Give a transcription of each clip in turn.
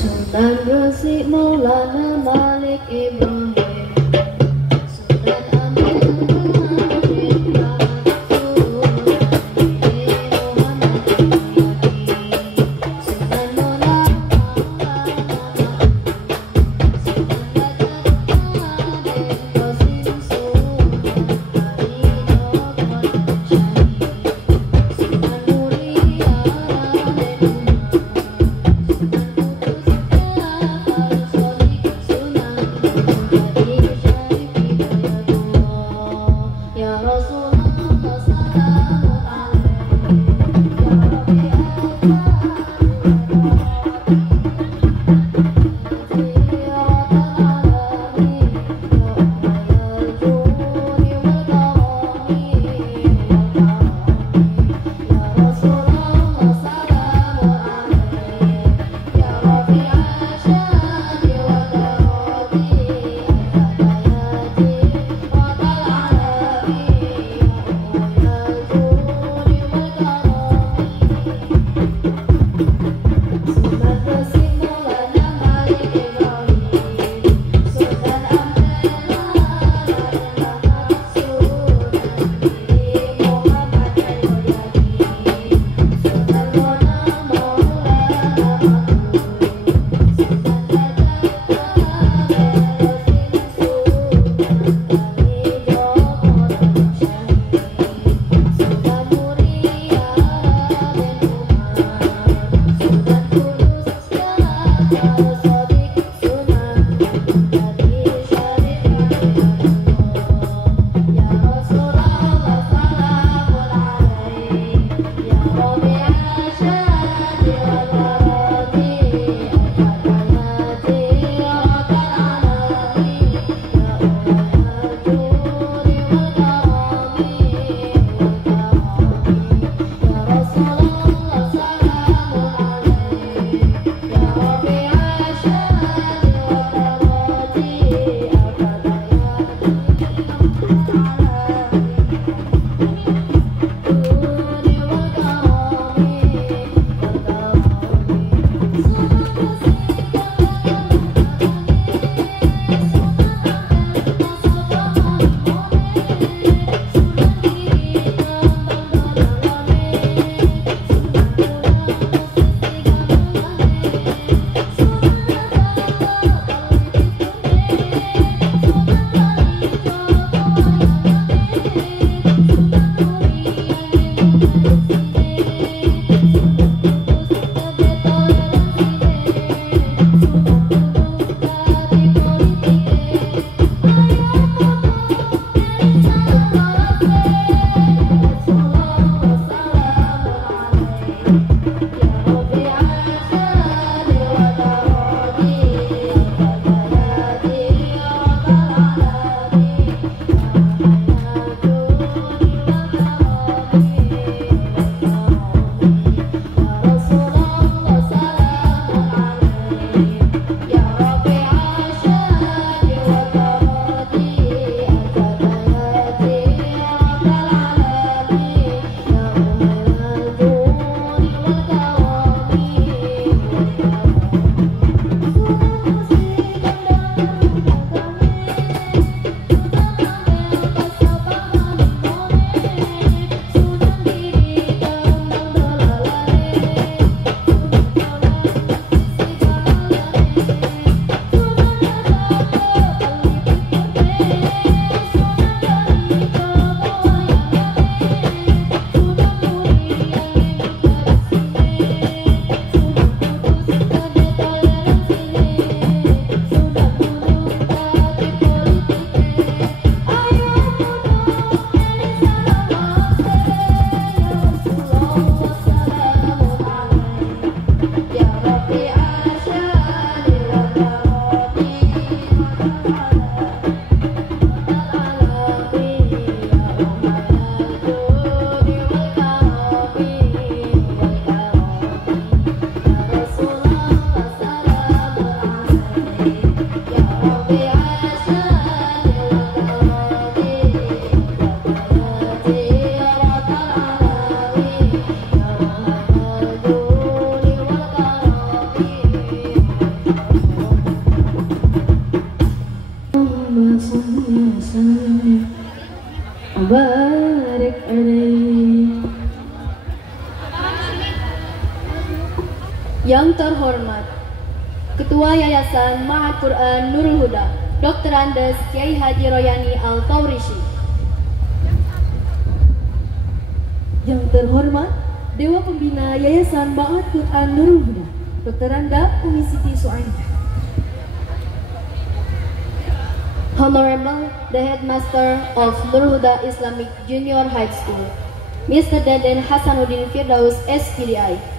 Sunan Resik Maulana Malik Ibrahim Sunan Amin Muhammad Muhammad Sunan Yang terhormat Ketua Yayasan Ma'had Quran Nurul Huda, Dr. Andes Kiai Haji Royani Al-Taurisi. Yang terhormat Dewa Pembina Yayasan Ma'had Quran Nurul Huda, Dr. Anda Umi Siti Suaidah. Honorable the Headmaster of Nurul Huda Islamic Junior High School, Mr. Deden Hasanuddin Firdaus SPDI.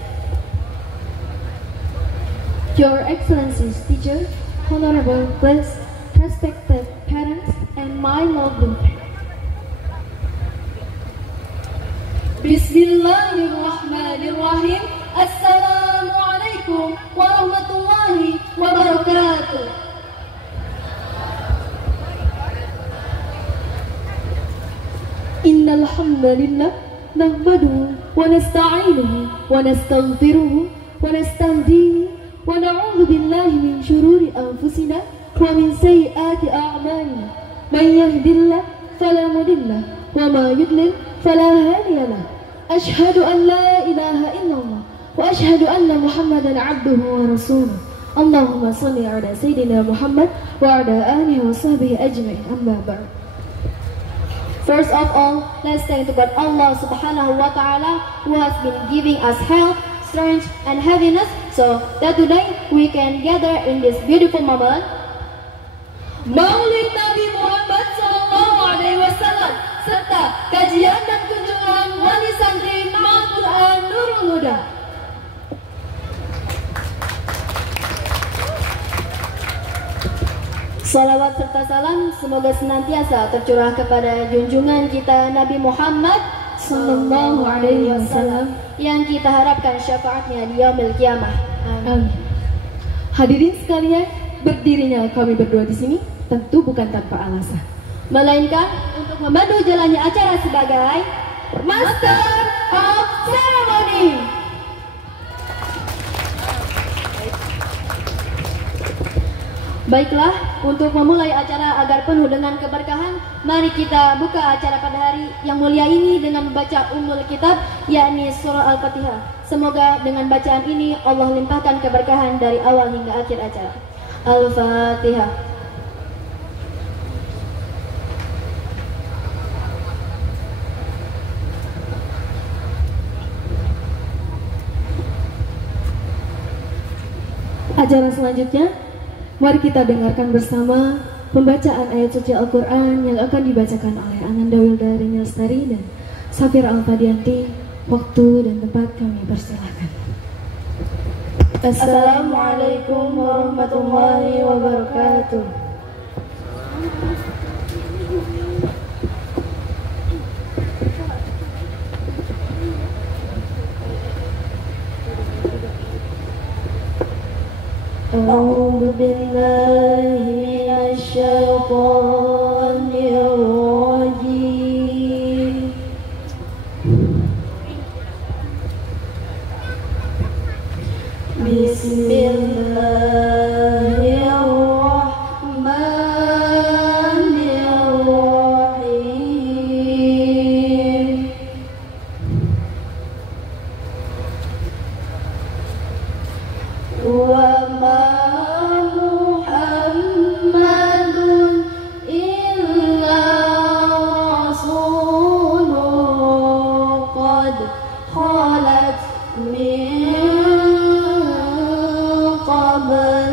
Your Excellencies, teacher, honorable guests, respected parents, and my lovely friends. Bismillahirrahmanirrahim. Assalamualaikum warahmatullahi wabarakatuh. Innal hamdalillah nahmaduhu wa nasta'inuhu wa nastaghfiruhu wa nastahdihi wa na'udzu billahi min shururi anfusina wa min sayyiati a'malina. Man yahdihillahu fala mudilla wa ma yudlil fala hadiya lahu. Ashhadu an la ilaha illallah wa ashhadu anna Muhammadan 'abduhu wa rasuluh. Allahumma shalli 'ala sayyidina Muhammad wa 'ala alihi wa sahbihi ajma'in. Amma ba'd. First of all, let's thank to God Allah Subhanahu wa Ta'ala, who has been giving us health, strength, and happiness, so that today we can gather in this beautiful moment. Maulid Nabi Muhammad Sallallahu Alaihi Wasallam serta kajian dan kunjungan wali santri Ma'had Quran Nurul Huda. Salawat serta salam semoga senantiasa tercurah kepada junjungan kita Nabi Muhammad Sallallahu Alaihi Wasallam yang kita harapkan syafaatnya di yaumil qiyamah. Amin. Hadirin sekalian, berdirinya kami berdua di sini tentu bukan tanpa alasan, melainkan untuk membantu jalannya acara sebagai Master of Ceremony. Baiklah, untuk memulai acara agar penuh dengan keberkahan, mari kita buka acara pada hari yang mulia ini dengan membaca Ummul Kitab, yakni surah Al-Fatihah. Semoga dengan bacaan ini Allah limpahkan keberkahan dari awal hingga akhir acara. Al-Fatihah. Acara selanjutnya, mari kita dengarkan bersama pembacaan ayat suci Al-Quran yang akan dibacakan oleh Ananda Wildari Lestari dan Safira Al-Fadianti. Waktu dan tempat kami persilakan. Assalamualaikum warahmatullahi wabarakatuh. أعوذ بالله من الشيطان الرجيم. بسم الله الرحمن الرحيم. وما محمد إلا رسول قد خلت من قبله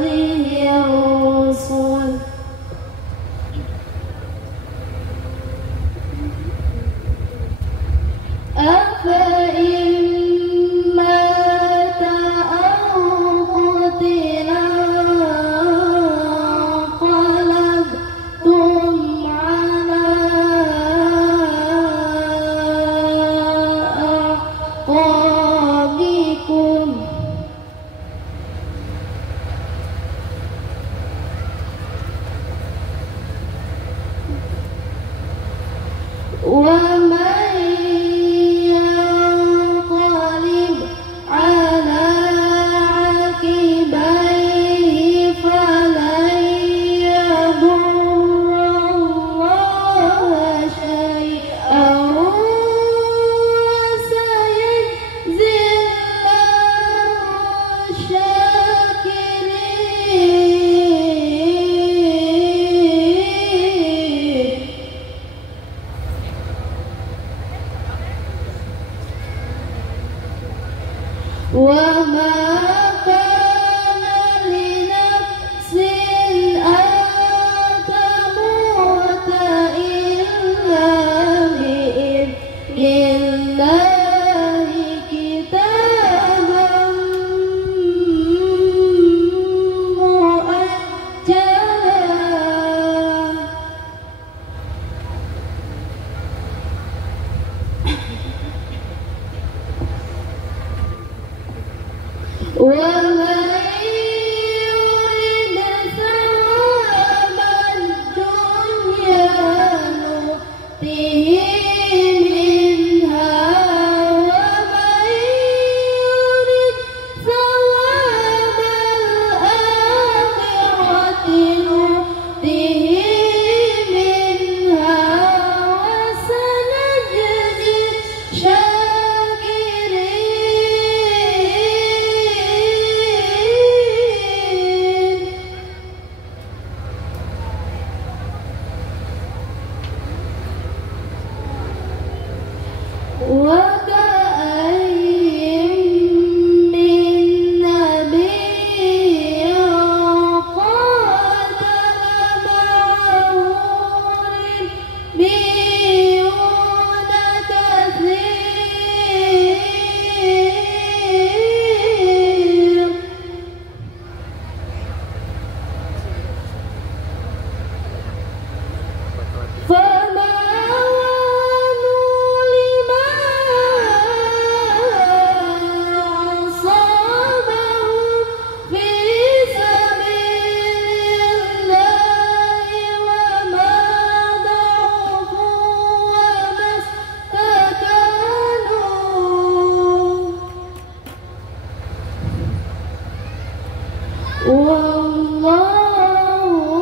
Wallahu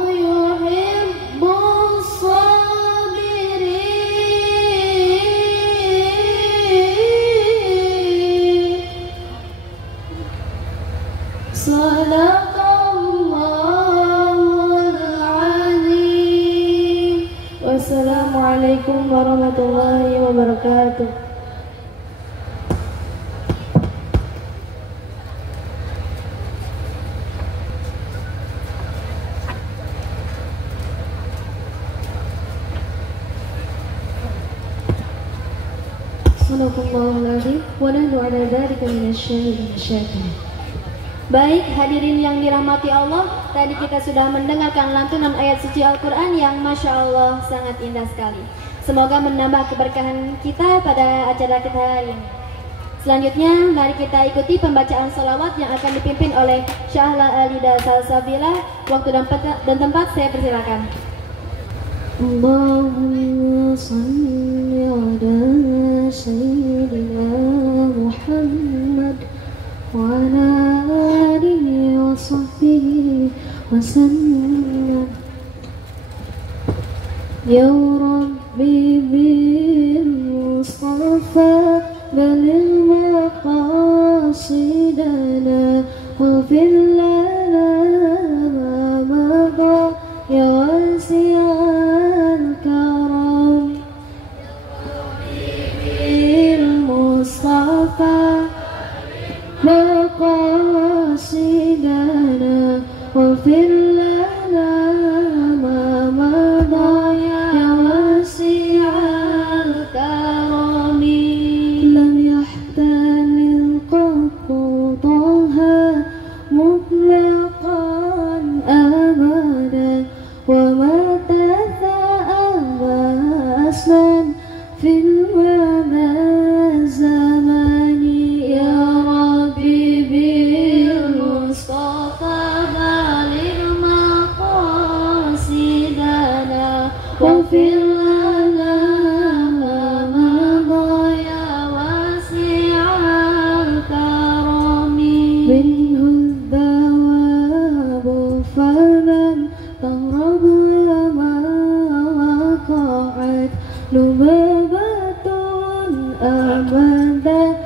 yuhibbus sabirin. Sadaqallahul azim. Wassalamualaikum warahmatullahi wabarakatuh. Sadaqallahul wa nahnu ala dzalika minasyahidin. Baik, hadirin yang dirahmati Allah, tadi kita sudah mendengarkan lantunan ayat suci Al-Quran yang Masya Allah sangat indah sekali. Semoga menambah keberkahan kita pada acara kita hari ini. Selanjutnya, mari kita ikuti pembacaan salawat yang akan dipimpin oleh Syahla Alida Salsabila. Waktu dan tempat saya persilakan. Allahumma salli ala sayyidina Muhammad wa ala alihi wa sahbihi wa sallam. Ya Rabbi bil Mustafa balil maqasidana waghfir lana ma madha ya wasi'al karam. Bil Mustafa maqasidana waghfir lana ma madha ya wasi'al karam. Lam yahtamil qattu taha mutlaqan abada wa ma tatha'aba aslan fil wada zamani. Ya Rabbi bil Mustafa baligh maqasidana waghfir lana ma madha ya wasi'al karami. Minhu ad-dawabu faman taghraba ma waqa'at lubabatun abada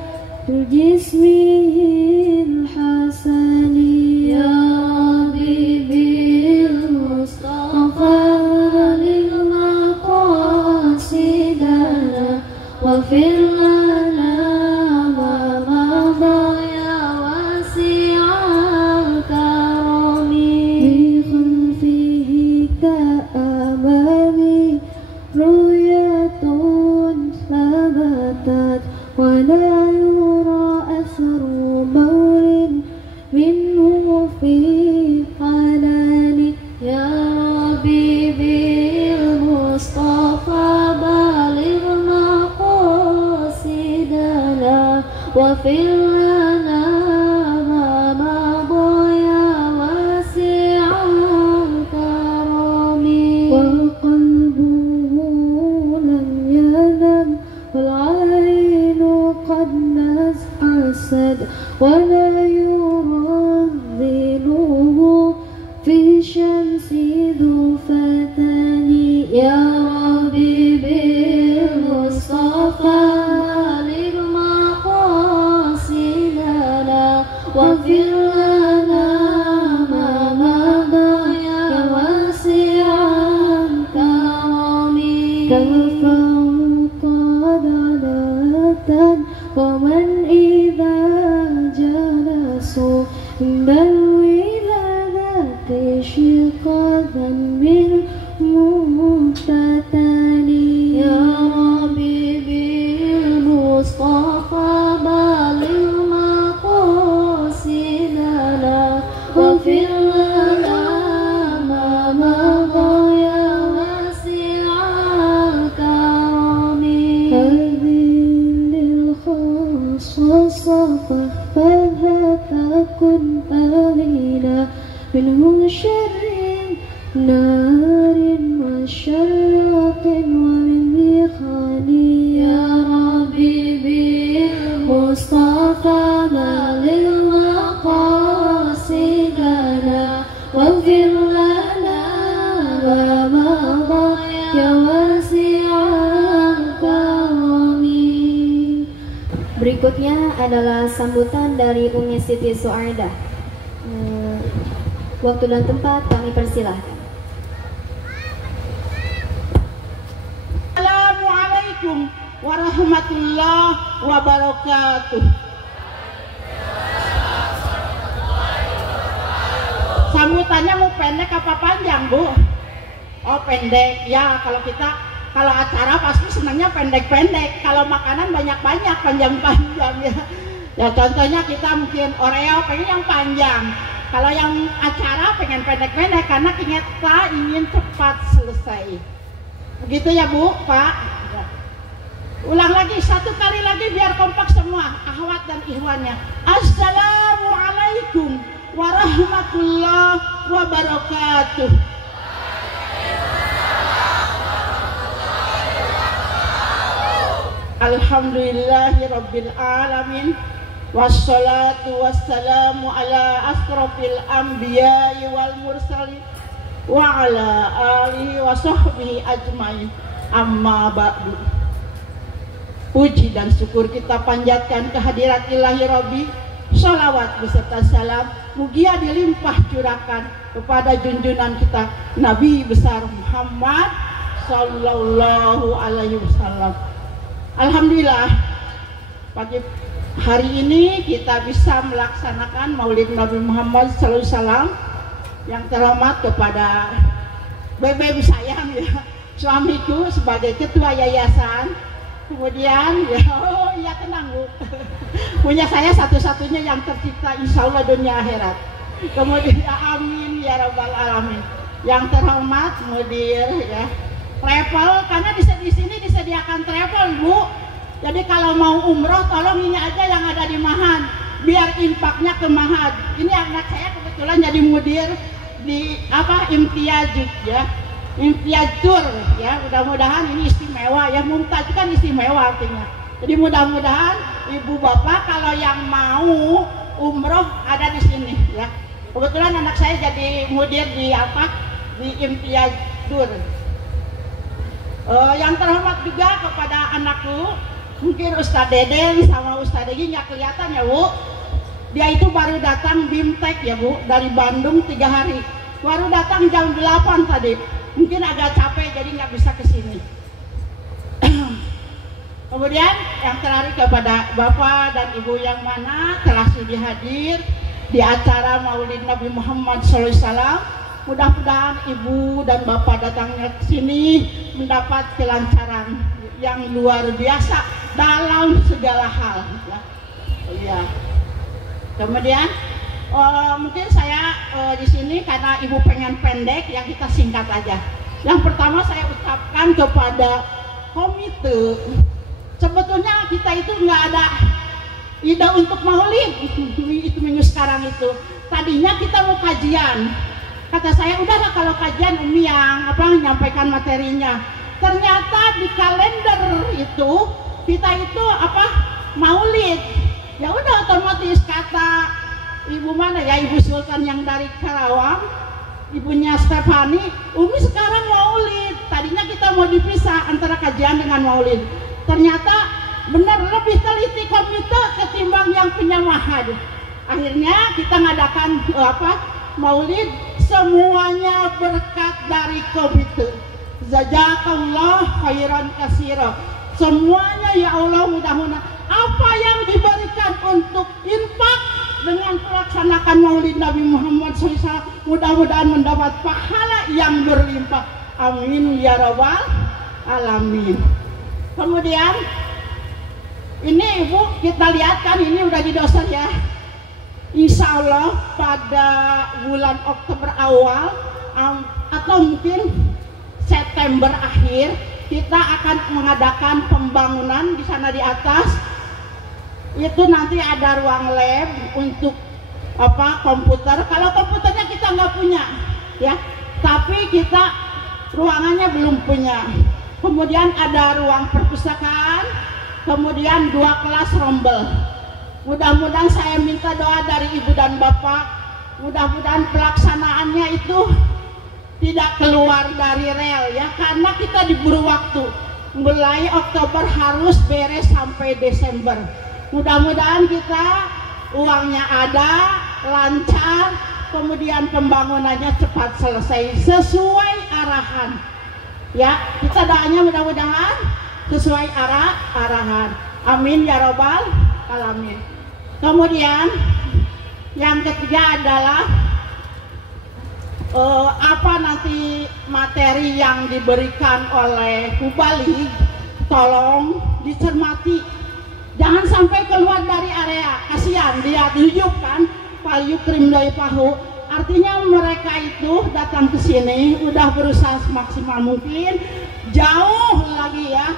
jismihil hasani. Ya Rabbi bil Mustafa baligh maqasidana waghfir lana ma madha ya wasi'al karami. Bi khalfihi ka'amami ru'yatun thabatat wa la yura athru bawlin minhu fi halali. Ya Rabbi bil Mustafa baligh maqasidana waghfir lana ma madha ya wasi'al karami. Wa qalbuhu lam yanam wal 'ainu qad nas'asad wa la yuradhiluhu fi syamsi dhufatani. Ya Rabbi bil Mustafa baligh maqasidana waghfir lana ma madha ya wasi'al karami. Kafau qad alatan wa man idha jalasu indal wiladati shiqadan min muhtatani. Ya Rabbi bil Mustafa baligh maqasidana waghfir lana ma madha ya wasi'al karami. Hadhil khassa fahfadha takun amina minhu syarrin narin wa syarratin wa min mikhani. Ya Rabbi bil Mustafa baligh maqasidana واغفر لنا ما مضى يا واسع الكرم. Berikutnya adalah sambutan dari Umi Siti Suardah. Waktu dan tempat kami persilahkan. Assalamualaikum warahmatullahi wabarakatuh. Sambutannya mau pendek apa panjang, Bu? Oh, pendek. Ya, kalau acara pasti senangnya pendek-pendek. Kalau makanan banyak-banyak, panjang-panjang ya. Ya contohnya kita mungkin Oreo pengen yang panjang. Kalau yang acara pengen pendek-pendek karena kita ingin cepat selesai. Begitu ya, Bu, Pak? Ya. Ulang lagi, satu kali lagi biar kompak semua, akhwat dan ikhwannya. Assalamualaikum warahmatullahi wabarakatuh. Alhamdulillahirabbil alamin. Wassalatu wassalamu ala asrofil anbiya'i wal mursalin wa ala alihi wa sahbihi ajmain. Amma ba'du. Puji dan syukur kita panjatkan kehadirat ilahi Rabbi. Salawat beserta salam mugia dilimpah curahkan kepada junjungan kita Nabi besar Muhammad sallallahu alaihi wasallam. Alhamdulillah, pagi hari ini kita bisa melaksanakan Maulid Nabi Muhammad sallallahu alaihi wasallam. Yang terhormat kepada bebe sayang ya, suamiku sebagai ketua yayasan. Kemudian ya, oh iya tenang Bu, punya saya satu-satunya yang tercipta insya Allah dunia akhirat. Kemudian amin ya rabbal alamin. Yang terhormat mudir ya, travel, karena di sini disediakan travel Bu. Jadi kalau mau umroh tolong ini aja yang ada di Mahan, biar infaknya ke Mahan. Ini anak saya kebetulan jadi mudir di Imtiaz ya, Imtiaz Tour ya. Mudah-mudahan ini istimewa ya, Mumtaz kan istimewa artinya. Jadi mudah-mudahan ibu bapak kalau yang mau umroh ada di sini ya. Kebetulan anak saya jadi mudir di Imtiaz Tour. Yang terhormat juga kepada anakku, mungkin Ustadz Deden sama Ustadz Degi nggak kelihatan ya Bu. Dia itu baru datang BIMTEK ya Bu, dari Bandung 3 hari. Baru datang jam 8 tadi. Mungkin agak capek jadi nggak bisa kesini. Kemudian yang terakhir kepada Bapak dan Ibu yang mana telah sudi hadir di acara Maulid Nabi Muhammad SAW. Mudah-mudahan Ibu dan Bapak datangnya ke sini mendapat kelancaran yang luar biasa dalam segala hal. Ya. Kemudian mungkin saya di sini karena Ibu pengen pendek, yang kita singkat aja. Yang pertama saya ucapkan kepada komite. Sebetulnya kita itu nggak ada ide untuk maulid itu minggu sekarang itu. Tadinya kita mau kajian. Kata saya udahlah kalau kajian Umi yang menyampaikan materinya. Ternyata di kalender itu kita itu maulid. Ya udah otomatis kata Ibu mana ya, Ibu Sultan yang dari Karawang, ibunya Stefani, Umi sekarang maulid. Tadinya kita mau dipisah antara kajian dengan maulid. Ternyata benar lebih teliti komite ketimbang yang punya mahad. Akhirnya kita ngadakan maulid, semuanya berkat dari komite. Jazakallah khairan katsira. Semuanya ya Allah, mudah-mudahan apa yang diberikan untuk infak dengan melaksanakan Maulid Nabi Muhammad SAW, mudah-mudahan mendapat pahala yang berlimpah. Amin ya rabbal alamin. Kemudian ini Ibu kita lihat kan ini udah di dosen ya. Insya Allah pada bulan Oktober awal atau mungkin September akhir kita akan mengadakan pembangunan di sana di atas. Itu nanti ada ruang lab untuk komputer. Kalau komputernya kita nggak punya ya, tapi kita ruangannya belum punya. Kemudian ada ruang perpustakaan, kemudian 2 kelas rombel. Mudah-mudahan saya minta doa dari Ibu dan Bapak mudah-mudahan pelaksanaannya itu tidak keluar dari rel ya, karena kita diburu waktu. Mulai Oktober harus beres sampai Desember. Mudah-mudahan kita uangnya ada, lancar, kemudian pembangunannya cepat selesai sesuai arahan. Ya, kita doanya mudah-mudahan sesuai arahan. Amin ya robbal alamin. Kemudian yang ketiga adalah apa nanti materi yang diberikan oleh Kubali, tolong dicermati, jangan sampai keluar dari area. Kasihan dia diujuk kan, payu krim dari pahu. Artinya mereka itu datang ke sini udah berusaha semaksimal mungkin, jauh lagi ya.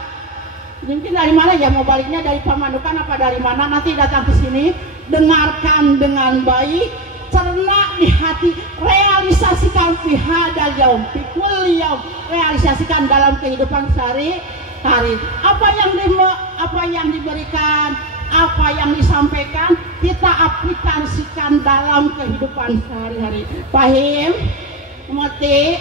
Mungkin dari mana ya, mau baliknya dari Pamandukan apa dari mana, nanti datang ke sini, dengarkan dengan baik, cerna di hati, realisasikan fi hadal yaum, fi kulli yaum, realisasikan dalam kehidupan sehari-hari. Apa yang diberikan, apa yang disampaikan, kita aplikasikan dalam kehidupan sehari-hari. Paham? Mengerti?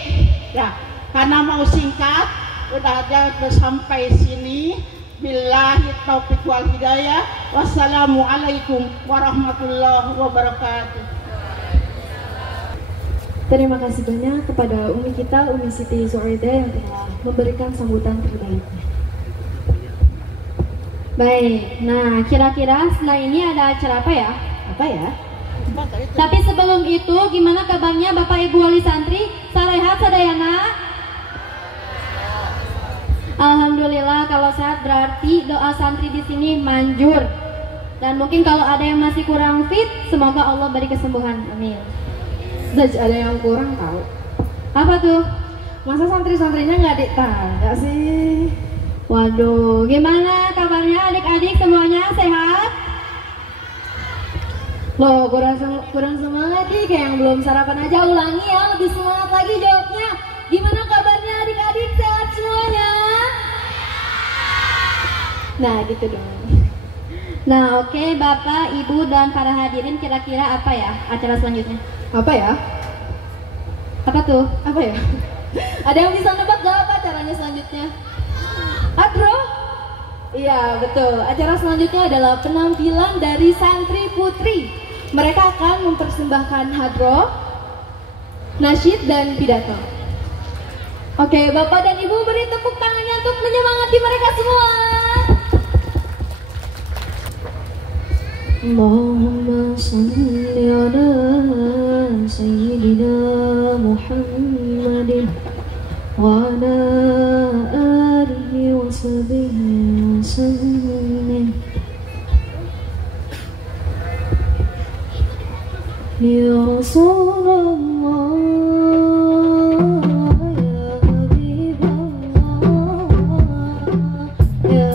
Ya, karena mau singkat, udah aja sampai sini. Billahi taufiq wal hidayah. Wassalamualaikum warahmatullahi wabarakatuh. Terima kasih banyak kepada Umi kita, Umi Siti Zoraida yang telah memberikan sambutan terbaiknya. Baik, nah kira-kira setelah ini ada acara apa ya? Apa ya? Tapi sebelum itu, gimana kabarnya Bapak Ibu Wali Santri? Sarehat sadayana? Alhamdulillah, kalau sehat berarti doa santri di sini manjur. Dan mungkin kalau ada yang masih kurang fit, semoga Allah beri kesembuhan. Amin. Ada yang kurang tahu. Apa tuh? Masa santri-santrinya nggak ditanya sih? Waduh, gimana kabarnya adik-adik semuanya sehat? Loh, kurang semangat nih, kayak yang belum sarapan aja. Ulangi ya, lebih semangat lagi jawabnya. Gimana kabarnya adik-adik, sehat semuanya? Nah, gitu dong. Nah, oke, Bapak, Ibu, dan para hadirin, kira-kira apa ya acara selanjutnya? Apa ya? Apa tuh? Apa ya? Ada yang bisa nebak gak apa acaranya selanjutnya? Hadro? Iya, betul. Acara selanjutnya adalah penampilan dari santri putri. Mereka akan mempersembahkan hadro, nasyid, dan pidato. Oke, Bapak dan Ibu beri tepuk tangannya untuk menyemangati mereka semua. Allahumma salli ala Sayyidina Muhammadin wa ala alihi wa sahbihi wa sallim. Ya Rasulullah, Ya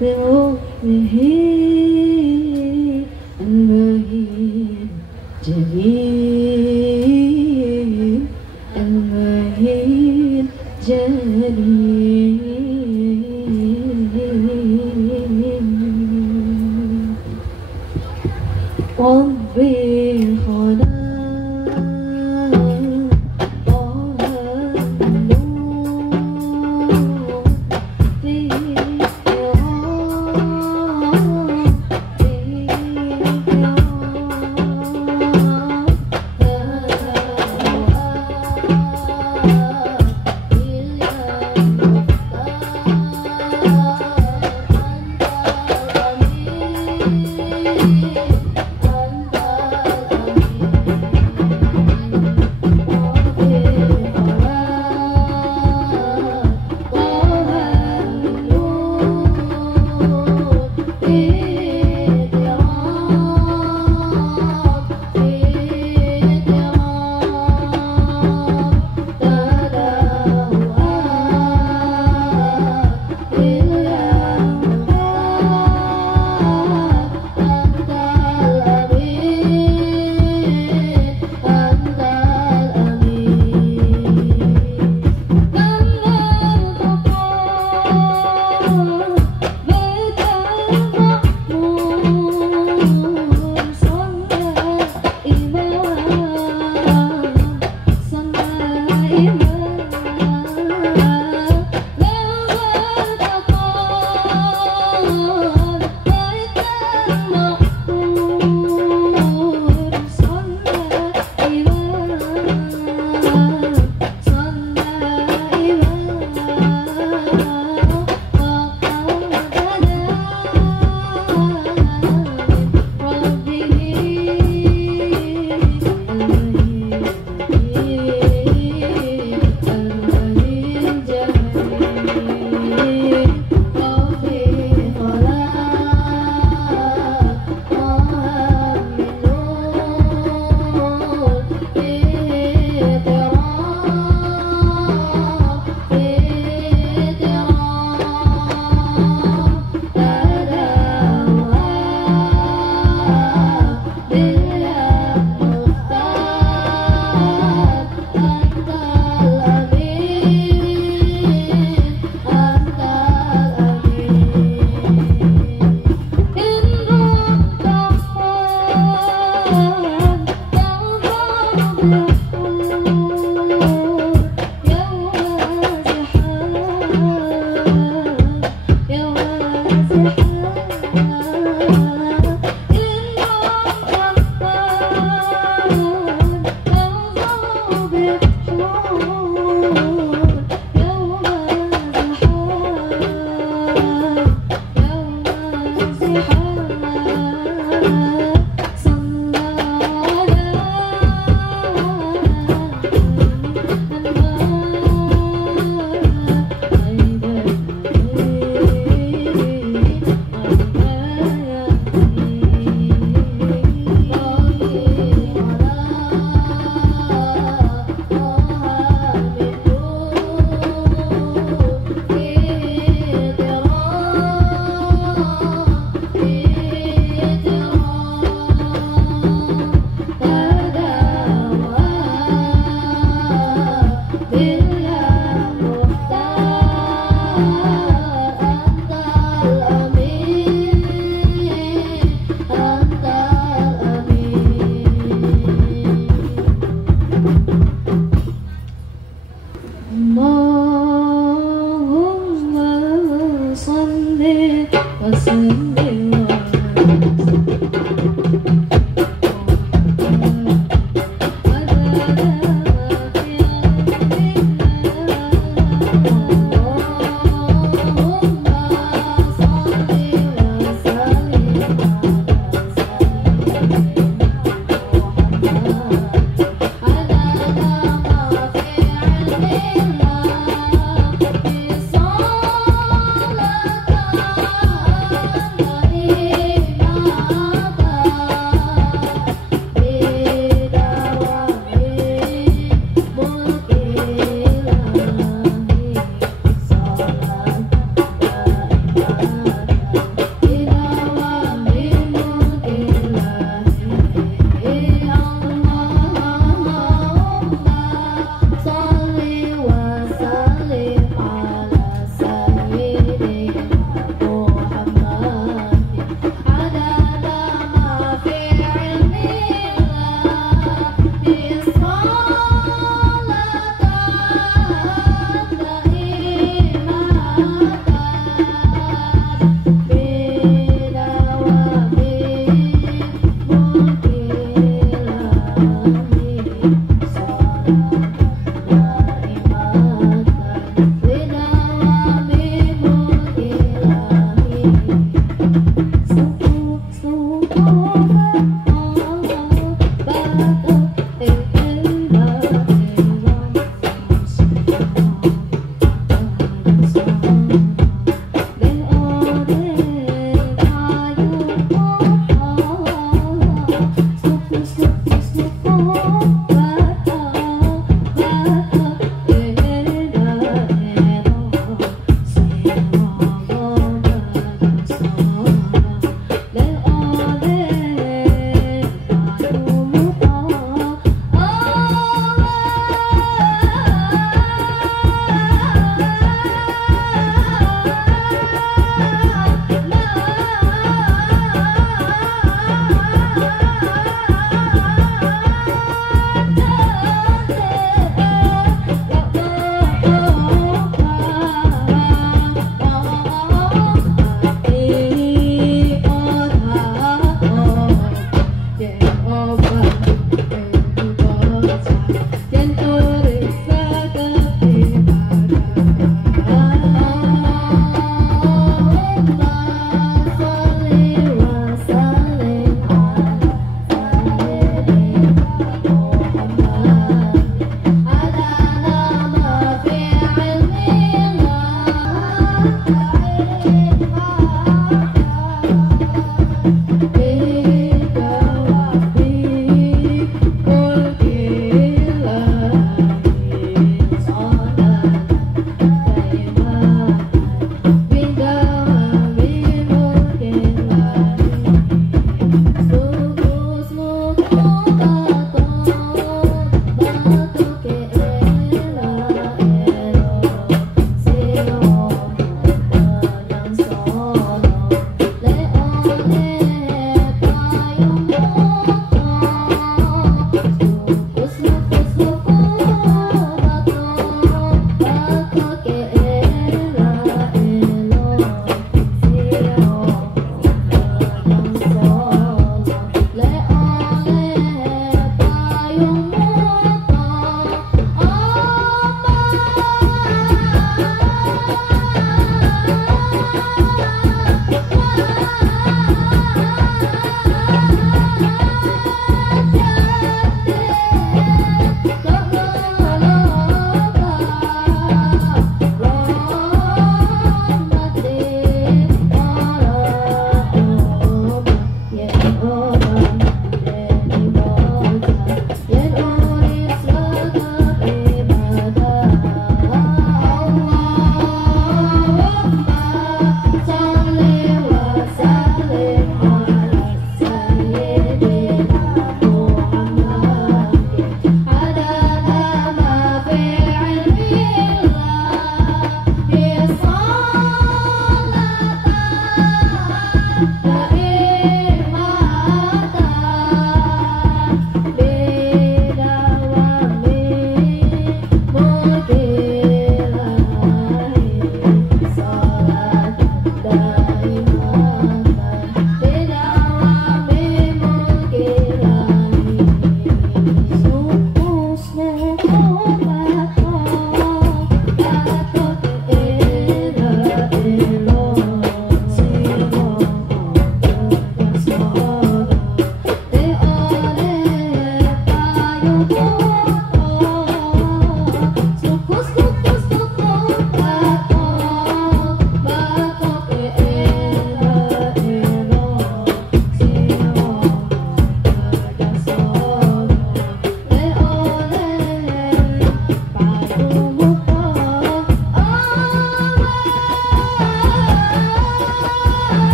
بروحه المهين جليل المهين جليل ربي خلق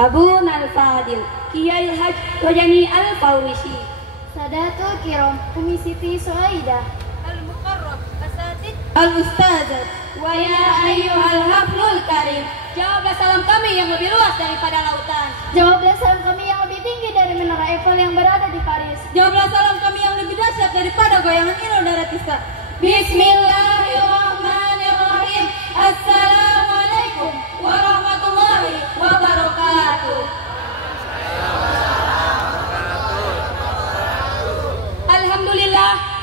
Abuna al-Fadil Kiai Haj Rojani Al-Fawisi, Sadatul Kiram Umi Siti Suaidah, Al-Mukarram Asatid Al-Ustazah, wa ya ayyuhal haflul karim. Jawablah salam kami yang lebih luas daripada lautan. Jawablah salam kami yang lebih tinggi dari menara Eiffel yang berada di Paris. Jawablah salam kami yang lebih dahsyat daripada goyangan udara Tisa. Bismillahirrahmanirrahim. Assalamualaikum warahmatullahi wabarakatuh.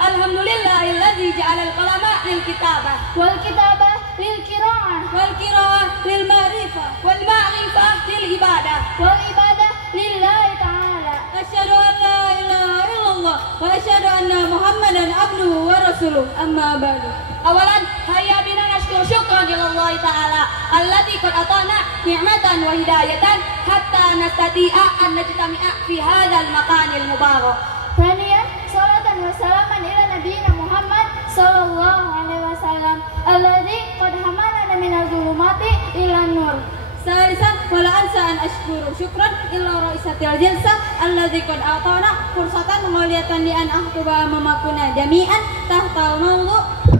Alhamdulillahilladzi ja'alal qalama lil kitabah Wal kitabah lil qiraah wal qiraah lil ma'rifah wal ma'rifah lil ibadah wal ibadah lillahi ta'ala. asyhadu an la ilaha illallah wa asyhadu anna muhammadan abduhu wa rasuluh. Amma ba'du. Awalan hayya bina nashkur syukran lillahi ta'ala allati qad atana ni'matan wa hidayatan hatta nastati'a an najtami'a fi hadzal makanil mubarak. Thaniyan salatan wa salaman ila nabiyina Muhammad sallallahu alaihi wasallam alladzi qad hamalana minal zulumati ila nur. Salisan wala ansa an ashkuru syukran illa raisatil jalsa alladzi qad atana fursatan mawliyatan li an ahtuba mamakuna jami'an tahtal mawdu'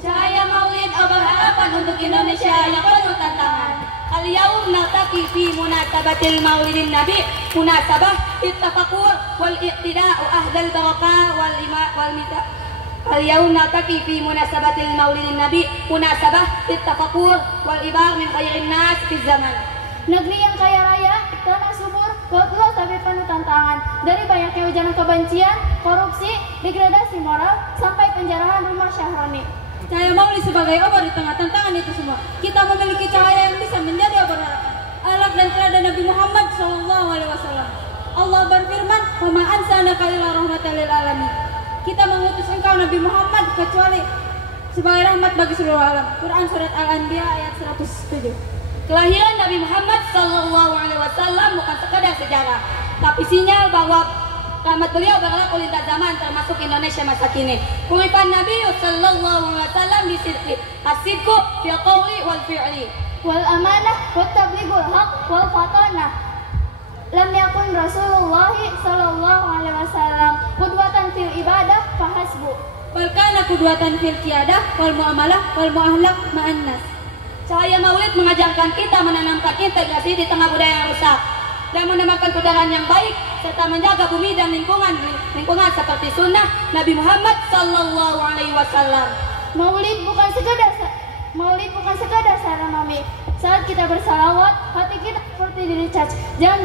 cahaya maulid berharapan untuk Indonesia yang penuh tantangan. Al-yawm naltaqi fi munasabatil maulidin nabi munasabah ittafaqur wal iqtida'u ahdal barakah wal mita. Al-yawm naltaqi fi munasabatil maulidin nabi munasabah ittafaqur wal ibar min khairin nas fi zaman. Negeri yang kaya raya, tanah subur, luas tapi penuh tantangan. Dari banyaknya ujaran kebencian, korupsi, degradasi moral, sampai penjarahan rumah Syahroni. Cahaya maulid sebagai obat di tengah tantangan itu semua. Kita memiliki cahaya yang bisa menjadi obat harapan. Akhlak dan teladan Nabi Muhammad SAW. Allah berfirman, "Wa ma arsalnaka illa rahmatan lil alamin." Kita mengutus engkau Nabi Muhammad kecuali sebagai rahmat bagi seluruh alam. Quran surat Al-Anbiya ayat 107. Kelahiran Nabi Muhammad SAW bukan sekadar sejarah, tapi sinyal bahwa kiamat beliau berlaku lintas zaman termasuk Indonesia masa kini. Uripan Nabi sallallahu alaihi wasallam bisidqi, as-sidqu fil qawli wal fi'li, wal amanah wat tablighul haq wal fatanah. Lam yakun Rasulullah sallallahu alaihi wasallam qudwatan fil ibadah fahasbu. Bal kana qudwatan fil qiyadah wal muamalah wal muahlak ma'an nas. Cahaya maulid mengajarkan kita menanamkan integrasi di tengah budaya yang rusak dan menambahkan kedaulatan yang baik serta menjaga bumi dan lingkungan seperti sunnah Nabi Muhammad sallallahu alaihi wasallam. Maulid bukan sekadar sarana mami. Saat kita bersalawat, hati kita seperti di-recharge. Jangan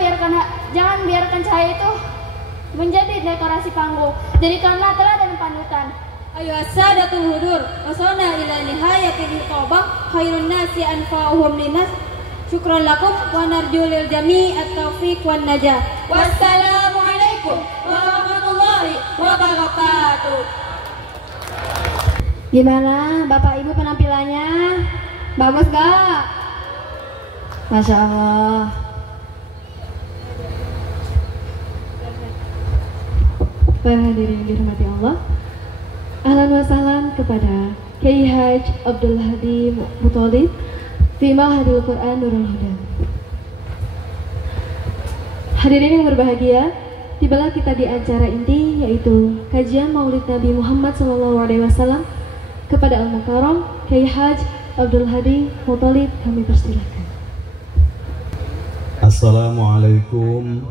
biarkan cahaya itu menjadi dekorasi panggung. Jadikanlah teladan panutan. Ayo asadatul hudur wasana ila nihayatil iqabah khairun nasi anfa'uhum linnas. Syukran lakum wa narju lil jami' at-taufiq wan najah. Wassalamualaikum warahmatullahi wabarakatuh. Gimana Bapak Ibu penampilannya? Bagus gak? Masya Allah. Para hadirin yang dirahmati Allah, ahlan wa sahlan kepada Kiai Haj Abdul Hadi Muthalib fi Ma'hadil Quran Nurul Huda. Hadirin yang berbahagia, tibalah kita di acara inti, yaitu kajian Maulid Nabi Muhammad SAW kepada Al-Mukarram Kiai Haj Abdul Hadi Muthalib. Kami persilakan. Assalamualaikum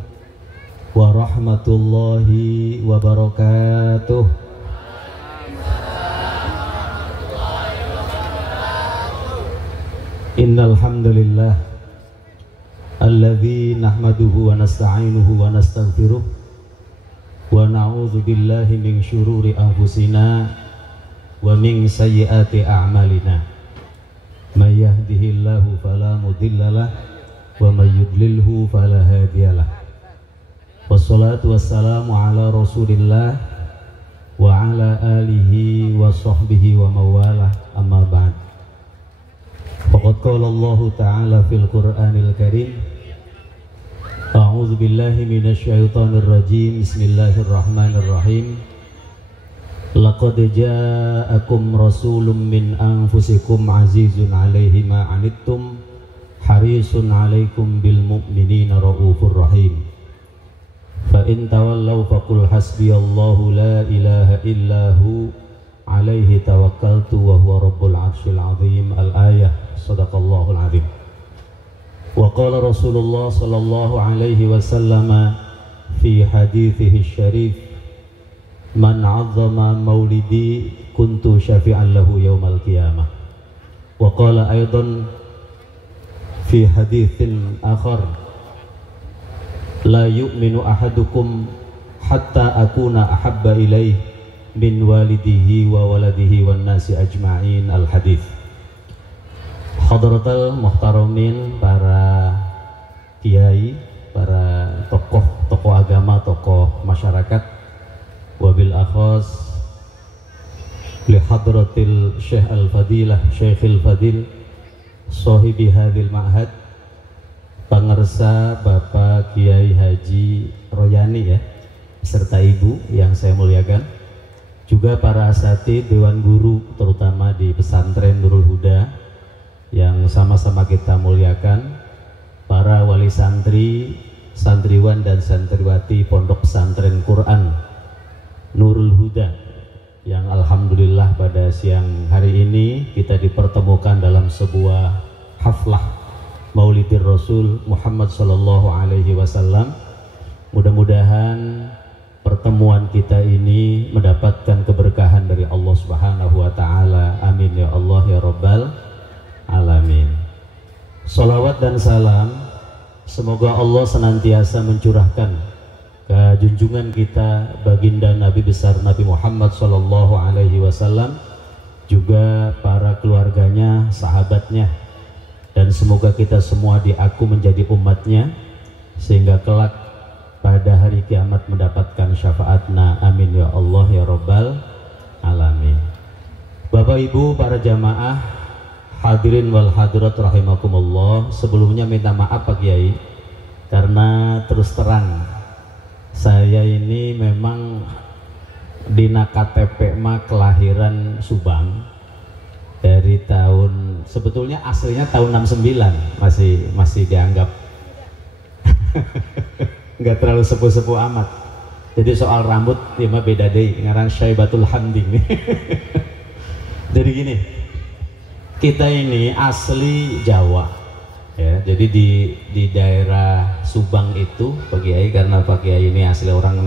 warahmatullahi wabarakatuh. Innal hamdalillah alladzi nahmaduhu wa nasta'inuhu wa nastaghfiruh wa na'udzu billahi min syururi anfusina wa min sayyiati a'malina. May yahdihillahu fala mudhillalah wa may yudlilhu fala hadiyalah. Wassalatu wassalamu ala Rasulillah wa ala alihi wa sahbihi wa mawalah, amma ba'd. Faqad qala Allah Ta'ala fil Qur'anil Karim, A'udzu billahi minasy syaithanir rajim. Bismillahirrahmanirrahim. Laqad ja'akum rasulun min anfusikum azizun 'alaihi ma 'anittum harisun 'alaikum bil mu'minina raufur rahim. Fa in tawallaw faqul hasbiyallahu la ilaha illahu alaihi tawakkaltu wa huwa rabbul 'arsyil 'azim. Al-ayah. Shadaqallahul 'azim. Wa qala Rasulullah sallallahu alaihi wasallam fi hadithihi syarif, man 'azzama maulidi kuntu syafi'an lahu yaumal qiyamah. Wa qala aidan fi haditsin akhar, la yu'minu ahadukum hatta akuna ahabba ilaih min walidihi wa waladihi wan nasi ajma'in. Al hadits. Hadratul muhtaramin, para kiai, para tokoh agama, tokoh masyarakat, wabil akhas li hadratil Syekh al-Fadilah, Syekhil Fadil, sahibi hadil ma'had, pangersa Bapak Kiai Haji Royani ya, serta ibu yang saya muliakan, juga para asatidz, dewan guru terutama di pesantren Nurul Huda yang sama-sama kita muliakan, para wali santri, santriwan dan santriwati Pondok Pesantren Quran Nurul Huda yang alhamdulillah pada siang hari ini kita dipertemukan dalam sebuah haflah Maulidir Rasul Muhammad sallallahu alaihi wasallam. Mudah-mudahan pertemuan kita ini mendapatkan keberkahan dari Allah Subhanahu wa taala. Amin ya Allah ya rabbal alamin. Salawat dan salam semoga Allah senantiasa mencurahkan ke junjungan kita baginda Nabi besar Nabi Muhammad sallallahu alaihi wasallam, juga para keluarganya, sahabatnya, dan semoga kita semua diaku menjadi umatnya sehingga kelak pada hari kiamat mendapatkan syafaatna. Amin ya Allah ya rabbal alamin. Bapak Ibu, para jamaah hadirin wal hadirat rahimakumullah, sebelumnya minta maaf Pak Kiai karena terus terang saya ini memang dina KTP mah kelahiran Subang dari tahun, sebetulnya aslinya tahun 69, masih dianggap nggak terlalu sepuh-sepuh amat. Jadi soal rambut ya mah beda deh, ngaran Syaibatul Hamdi. Jadi gini, kita ini asli Jawa ya, jadi di daerah Subang itu Pak Kiai, karena Pak Kiai ini asli orang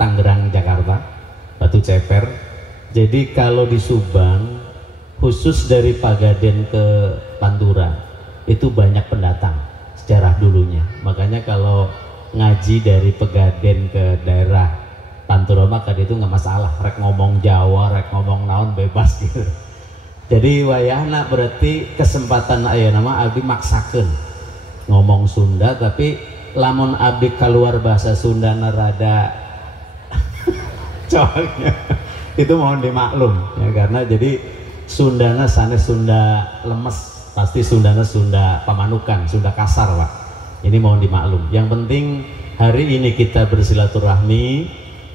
Tangerang Jakarta, Batu Ceper. Jadi kalau di Subang, khusus dari Pagaden ke Pantura itu banyak pendatang sejarah dulunya. Makanya kalau ngaji dari Pegaden ke daerah Pantura maka itu nggak masalah, rek ngomong Jawa, rek ngomong naon bebas gitu. Jadi wayahna berarti kesempatan aya nama abdi maksakeun ngomong Sunda, tapi lamun abdi keluar bahasa Sunda rada coaknya itu mohon dimaklum ya, karena jadi Sundana sanes Sunda lemes, pasti Sundana Sunda Pamanukan, Sunda kasar Pak. Ini mohon dimaklum. Yang penting hari ini kita bersilaturahmi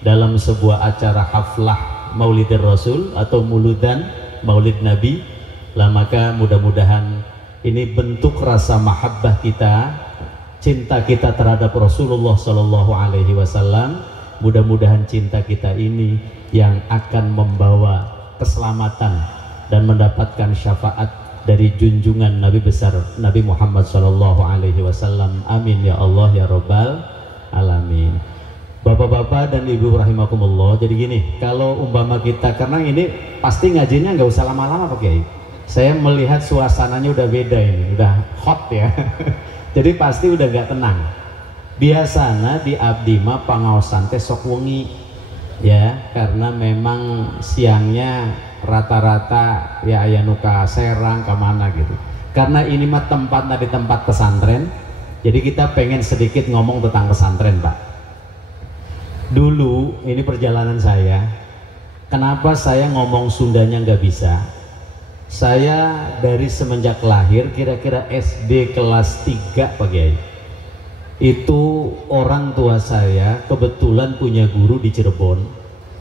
dalam sebuah acara haflah Maulidir Rasul atau Muludan Maulid Nabi lah, maka mudah-mudahan ini bentuk rasa mahabbah kita, cinta kita terhadap Rasulullah Sallallahu Alaihi Wasallam. Mudah-mudahan cinta kita ini yang akan membawa keselamatan dan mendapatkan syafaat dari junjungan Nabi besar Nabi Muhammad Sallallahu Alaihi Wasallam. Amin ya Allah ya Rabbal alamin. Bapak-bapak dan ibu rahimakumullah, jadi gini, kalau umpama kita, karena ini pasti ngajinya nggak usah lama-lama Pak Kiai, saya melihat suasananya udah beda ini, udah hot ya. Jadi pasti udah nggak tenang. Biasanya di abdi mah pangaosan teh sok wengi ya, karena memang siangnya rata-rata ya aya nu ka Serang ka mana gitu. Karena ini mah tempatnya di tempat pesantren, jadi kita pengen sedikit ngomong tentang pesantren Pak. Dulu ini perjalanan saya, kenapa saya ngomong Sundanya nggak bisa? Saya dari semenjak lahir kira-kira SD kelas 3 Pak Kiai, itu orang tua saya kebetulan punya guru di Cirebon,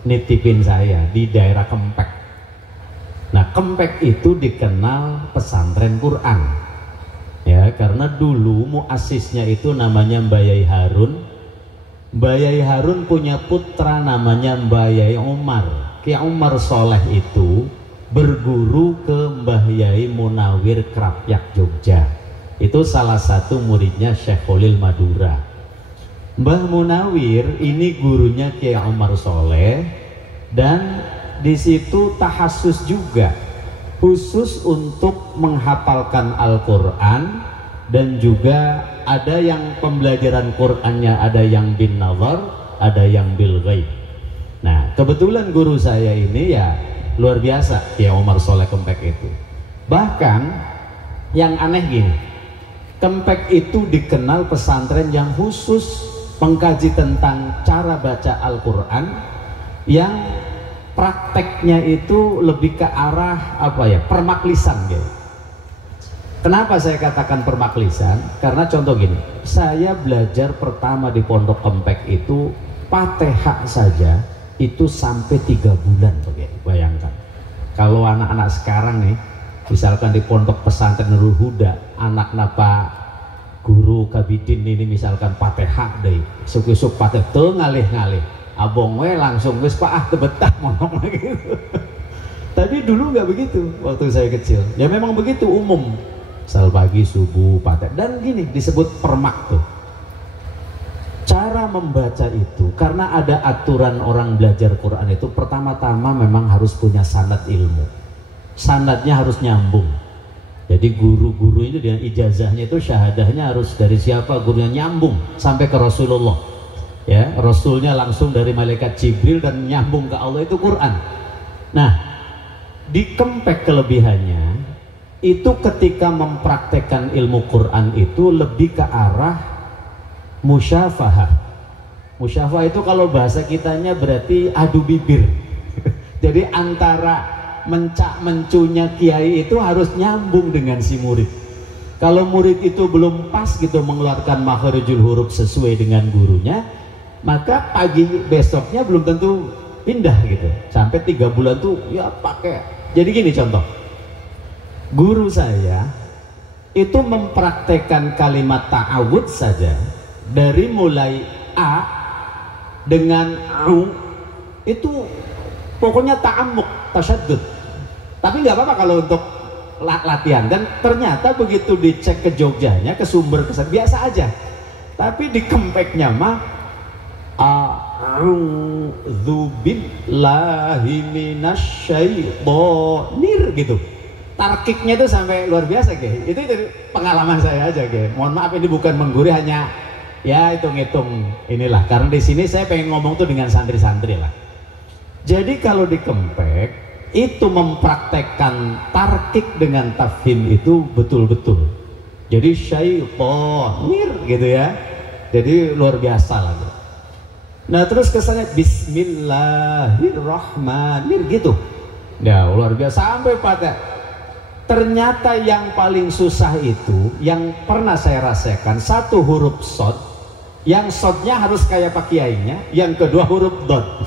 nitipin saya di daerah Kempek. Nah Kempek itu dikenal pesantren Quran Ya, karena dulu muasisnya itu namanya Mbah Yai Harun. Mbah Yai Harun punya putra namanya Mbah Yai Umar. Ki Umar Soleh itu berguru ke Mbah Yai Munawir Krapyak Jogja. Itu salah satu muridnya Syekh Khalil Madura. Mbah Munawir ini gurunya Ki Umar Soleh, dan di situ tahasus juga, khusus untuk menghafalkan Al-Quran, dan juga ada yang pembelajaran Qurannya ada yang bin nazar, ada yang bil ghaib. Nah, kebetulan guru saya ini ya luar biasa, ya Umar Soleh Kempek itu. Bahkan yang aneh gini, Kempek itu dikenal pesantren yang khusus mengkaji tentang cara baca Al-Quran, yang prakteknya itu lebih ke arah apa ya, permaklisan gitu. Kenapa saya katakan permaklisan? Karena contoh gini, saya belajar pertama di Pondok Kempek itu Fatihah saja itu sampai 3 bulan, bayangkan. Kalau anak-anak sekarang nih, misalkan di Pondok Pesantren Nurul Huda, anak napa guru kabidin ini misalkan Fatihah deh, suk-suk Fatihah tuh ngalih-ngalih, abong we langsung wis Pak tebetah ngomong gitu. Tapi dulu nggak begitu waktu saya kecil. Ya memang begitu umum. Sal pagi subuh Fatihah, dan gini disebut permak tuh. Cara membaca itu karena ada aturan orang belajar Quran itu pertama-tama memang harus punya sanad ilmu. Sanadnya harus nyambung. Jadi guru-guru itu dengan ijazahnya itu syahadahnya harus dari siapa, gurunya nyambung sampai ke Rasulullah. Ya, Rasulnya langsung dari malaikat Jibril dan nyambung ke Allah, itu Quran. Nah, di Kempek kelebihannya itu ketika mempraktekkan ilmu Quran itu lebih ke arah musyafahah. Musyafahah itu kalau bahasa kitanya berarti adu bibir. Jadi antara mencak mencunya kiai itu harus nyambung dengan si murid. Kalau murid itu belum pas gitu mengeluarkan makharijul huruf sesuai dengan gurunya, maka pagi besoknya belum tentu pindah gitu. Sampai 3 bulan tuh ya pakai. Jadi gini contoh, guru saya itu mempraktekkan kalimat ta'awud saja dari mulai A dengan au itu pokoknya ta'amuk, tasyaddud. Tapi nggak apa-apa kalau untuk latihan. Dan ternyata begitu dicek ke Jogjanya, ke sumber kesan biasa aja. Tapi di Kempeknya mah a'udzu billahi minasyaitonir gitu. Tarkiknya itu sampai luar biasa, Ge. Itu dari pengalaman saya aja, Ge. Mohon maaf ini bukan menggurui, hanya ya hitung-hitung inilah. Karena di sini saya pengen ngomong tuh dengan santri-santri lah. Jadi kalau di Kempek itu mempraktekkan tarkik dengan tafhim itu betul-betul. Jadi syaitonir gitu ya. Jadi luar biasa lah. Nah terus kesannya Bismillahirrahmanirrahim gitu. Ya luar biasa sampai pada. Ternyata yang paling susah itu yang pernah saya rasakan, satu huruf sod, yang sodnya harus kayak pak kiainya, yang kedua huruf dot.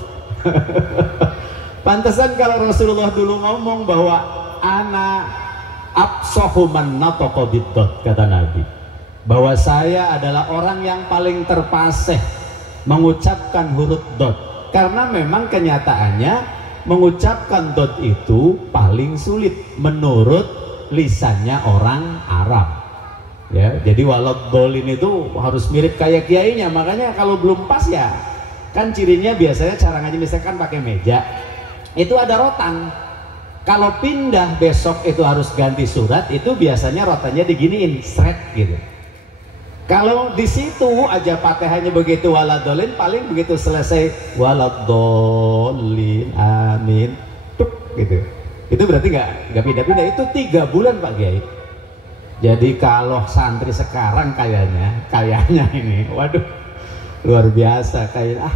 Pantesan kalau Rasulullah dulu ngomong bahwa ana absahu man nataqa bid-dot, kata Nabi, bahwa saya adalah orang yang paling terpasih mengucapkan huruf dot, karena memang kenyataannya mengucapkan dot itu paling sulit menurut lisannya orang Arab. Ya, jadi waladhdallin itu harus mirip kayak kiainya. Makanya kalau belum pas ya kan cirinya biasanya cara ngaji misalkan pakai meja itu ada rotan. Kalau pindah besok itu harus ganti surat, itu biasanya rotannya diginiin seret gitu. Kalau di situ aja Fatihahnya begitu waladhdallin, paling begitu selesai waladhdallin amin tuk gitu. Itu berarti nggak pindah-pindah. Itu 3 bulan Pak Kiai. Jadi kalau santri sekarang kayaknya ini waduh luar biasa, kayak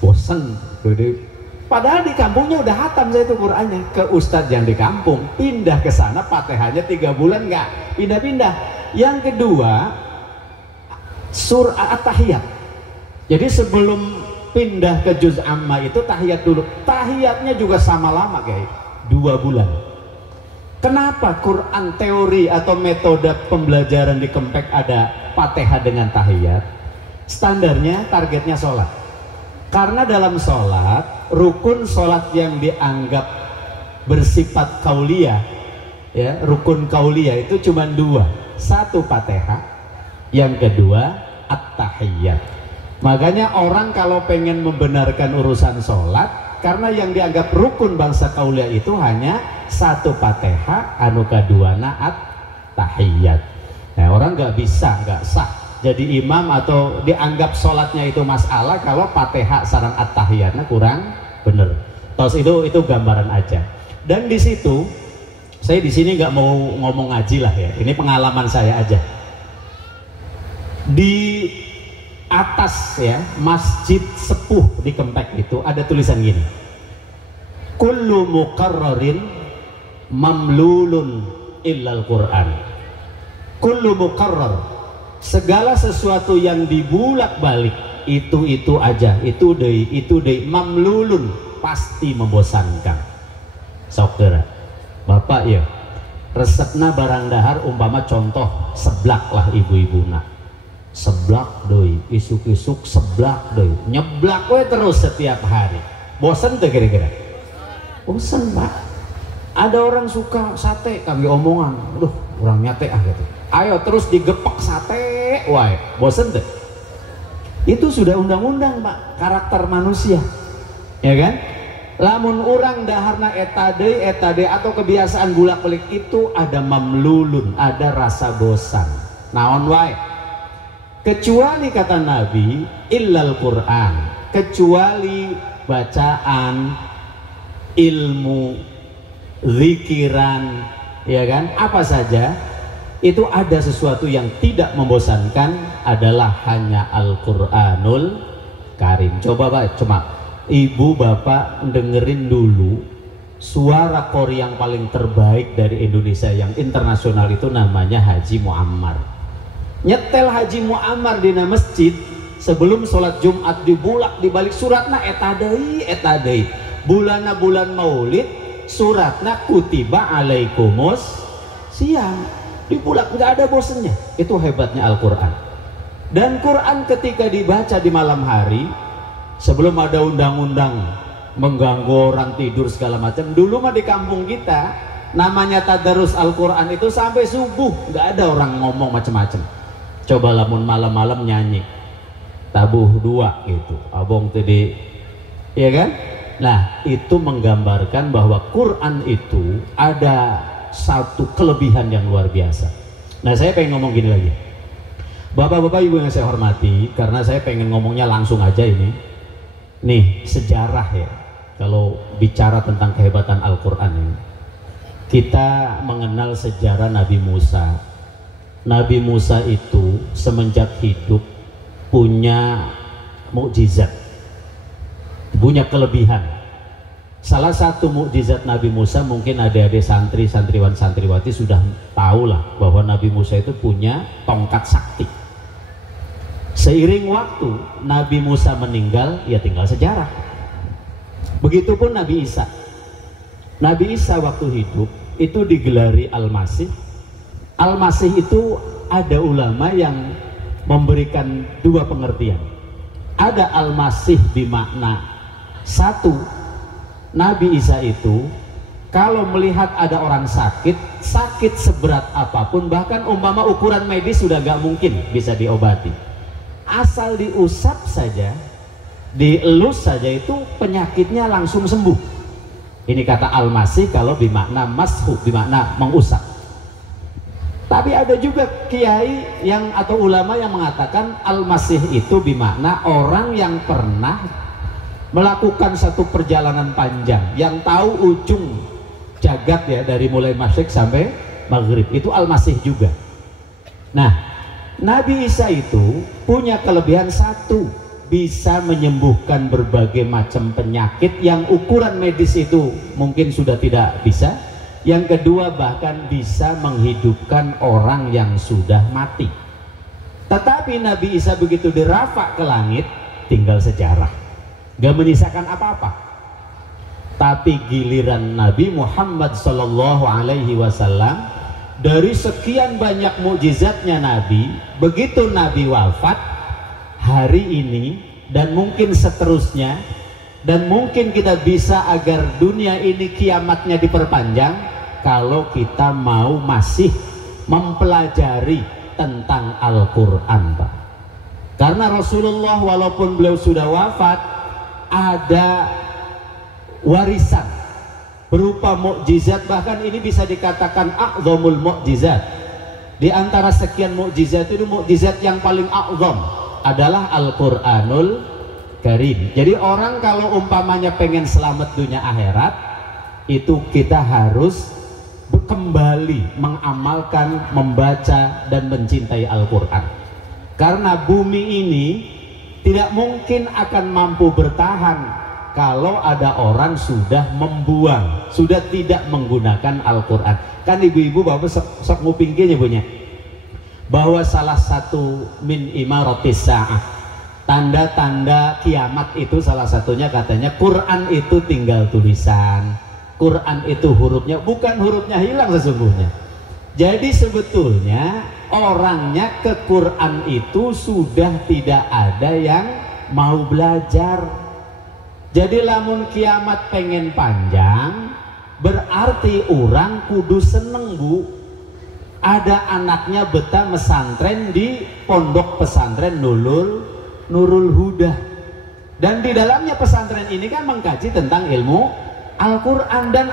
bosen gitu. Padahal di kampungnya udah hatam saya itu Qur'annya. Ke ustadz yang di kampung pindah ke sana Fatihahnya 3 bulan nggak pindah-pindah. Yang kedua surah at-tahiyat. Jadi sebelum pindah ke juz amma itu tahiyat dulu. Tahiyatnya juga sama lama Kiai, 2 bulan. Kenapa Quran teori atau metode pembelajaran di Kempek ada Fatihah dengan tahiyat? Standarnya, targetnya sholat. Karena dalam sholat, rukun sholat yang dianggap bersifat kauliyah, ya, rukun kauliyah itu cuma dua. Satu Fatihah, yang kedua at-tahiyyat. Makanya orang kalau pengen membenarkan urusan sholat, karena yang dianggap rukun bangsa kauliyah itu hanya satu Fatihah, anu kaduana at-tahiyyat. Nah, orang nggak bisa, nggak sah jadi imam atau dianggap sholatnya itu masalah kalau Fatihah sareng at-tahiyyatnya kurang bener. Terus itu gambaran aja. Dan di situ saya di sini nggak mau ngomong ngaji lah ya. Ini pengalaman saya aja. Di atas ya masjid sepuh di Kempek itu ada tulisan gini. Kullu muqarrarin mamlulun illal Qur'an. Kullu muqarrar, segala sesuatu yang dibulak-balik itu aja, itu deui mamlulun, pasti membosankan. Saudara, Bapak ya, resepna barang dahar umpama contoh seblak lah ibu-ibuna. Seblak deui, isuk-isuk seblak deui, nyeblak we terus setiap hari. Bosan tuh kira-kira? Bosan, Pak. Ada orang suka sate, kami omongan, aduh kurang nyate gitu. Ayo terus digepek sate, wae, bosen deh. Itu sudah undang-undang, Pak, karakter manusia, ya kan? Lamun orang daharna etade atau kebiasaan bulak-balik itu ada mamlulun, ada rasa bosan. Naon wae? Kecuali kata Nabi, illal Quran, kecuali bacaan, ilmu, zikiran, ya kan? Apa saja itu ada sesuatu yang tidak membosankan adalah hanya Al-Quranul Karim. Coba Pak, cuma ibu bapak dengerin dulu suara kori yang paling terbaik dari Indonesia yang internasional itu namanya Haji Muammar. Nyetel Haji Muammar di masjid sebelum sholat Jumat dibulak dibalik suratna etadei bulana bulan Maulid suratna kutiba alaikumus siang dibulak, nggak ada bosennya. Itu hebatnya Al-Quran. Dan Quran ketika dibaca di malam hari sebelum ada undang-undang mengganggu orang tidur segala macam, dulu mah di kampung kita namanya tadarus Al-Quran itu sampai subuh, nggak ada orang ngomong macam-macam. Coba lamun malam-malam nyanyi tabuh dua gitu abong tadi, ya kan? Nah, itu menggambarkan bahwa Quran itu ada satu kelebihan yang luar biasa. Nah, saya pengen ngomong gini lagi, bapak-bapak ibu yang saya hormati, karena saya pengen ngomongnya langsung aja ini. Nih sejarah ya, kalau bicara tentang kehebatan Al-Quran ini, kita mengenal sejarah Nabi Musa. Nabi Musa itu semenjak hidup punya mukjizat, punya kelebihan. Salah satu mukjizat Nabi Musa, mungkin adik-adik santri, santriwan, santriwati sudah tahu lah bahwa Nabi Musa itu punya tongkat sakti. Seiring waktu Nabi Musa meninggal, ya tinggal sejarah. Begitupun Nabi Isa. Nabi Isa waktu hidup itu digelari Al-Masih. Al-Masih itu ada ulama yang memberikan dua pengertian. Ada Al-Masih bermakna satu, Nabi Isa itu kalau melihat ada orang sakit seberat apapun, bahkan umpama ukuran medis sudah gak mungkin bisa diobati, asal diusap saja, dielus saja, itu penyakitnya langsung sembuh. Ini kata Al-Masih kalau bermakna mashu, bermakna mengusap. Tapi ada juga kiai yang atau ulama yang mengatakan Al-Masih itu bermakna orang yang pernah melakukan satu perjalanan panjang, yang tahu ujung jagat ya, dari mulai masyrik sampai maghrib, itu Al-Masih juga. Nah, Nabi Isa itu punya kelebihan satu, bisa menyembuhkan berbagai macam penyakit yang ukuran medis itu mungkin sudah tidak bisa. Yang kedua, bahkan bisa menghidupkan orang yang sudah mati. Tetapi Nabi Isa begitu dirafak ke langit, tinggal sejarah, gak menyisakan apa-apa. Tapi giliran Nabi Muhammad Sallallahu Alaihi Wasallam, dari sekian banyak mukjizatnya Nabi, begitu Nabi wafat hari ini dan mungkin seterusnya, dan mungkin kita bisa agar dunia ini kiamatnya diperpanjang kalau kita mau masih mempelajari tentang Al-Quran, Pak. Karena Rasulullah walaupun beliau sudah wafat, ada warisan berupa mukjizat, bahkan ini bisa dikatakan a'zamul mukjizat. Di antara sekian mukjizat itu mukjizat yang paling a'zam adalah Al-Qur'anul Karim. Jadi orang kalau umpamanya pengen selamat dunia akhirat, itu kita harus kembali mengamalkan, membaca dan mencintai Al-Qur'an. Karena bumi ini tidak mungkin akan mampu bertahan kalau ada orang sudah membuang, sudah tidak menggunakan Al-Quran. Kan ibu-ibu bapak sok ngupingnya punya bahwa salah satu min imaratis sa'ah, tanda-tanda kiamat itu salah satunya katanya Quran itu tinggal tulisan, Quran itu hurufnya, bukan hurufnya hilang sesungguhnya. Jadi sebetulnya orangnya ke Quran itu sudah tidak ada yang mau belajar. Jadi lamun kiamat pengen panjang, berarti orang kudu seneng, Bu. Ada anaknya betah mesantren di pondok pesantren Nurul Huda. Dan di dalamnya pesantren ini kan mengkaji tentang ilmu Al-Quran. Dan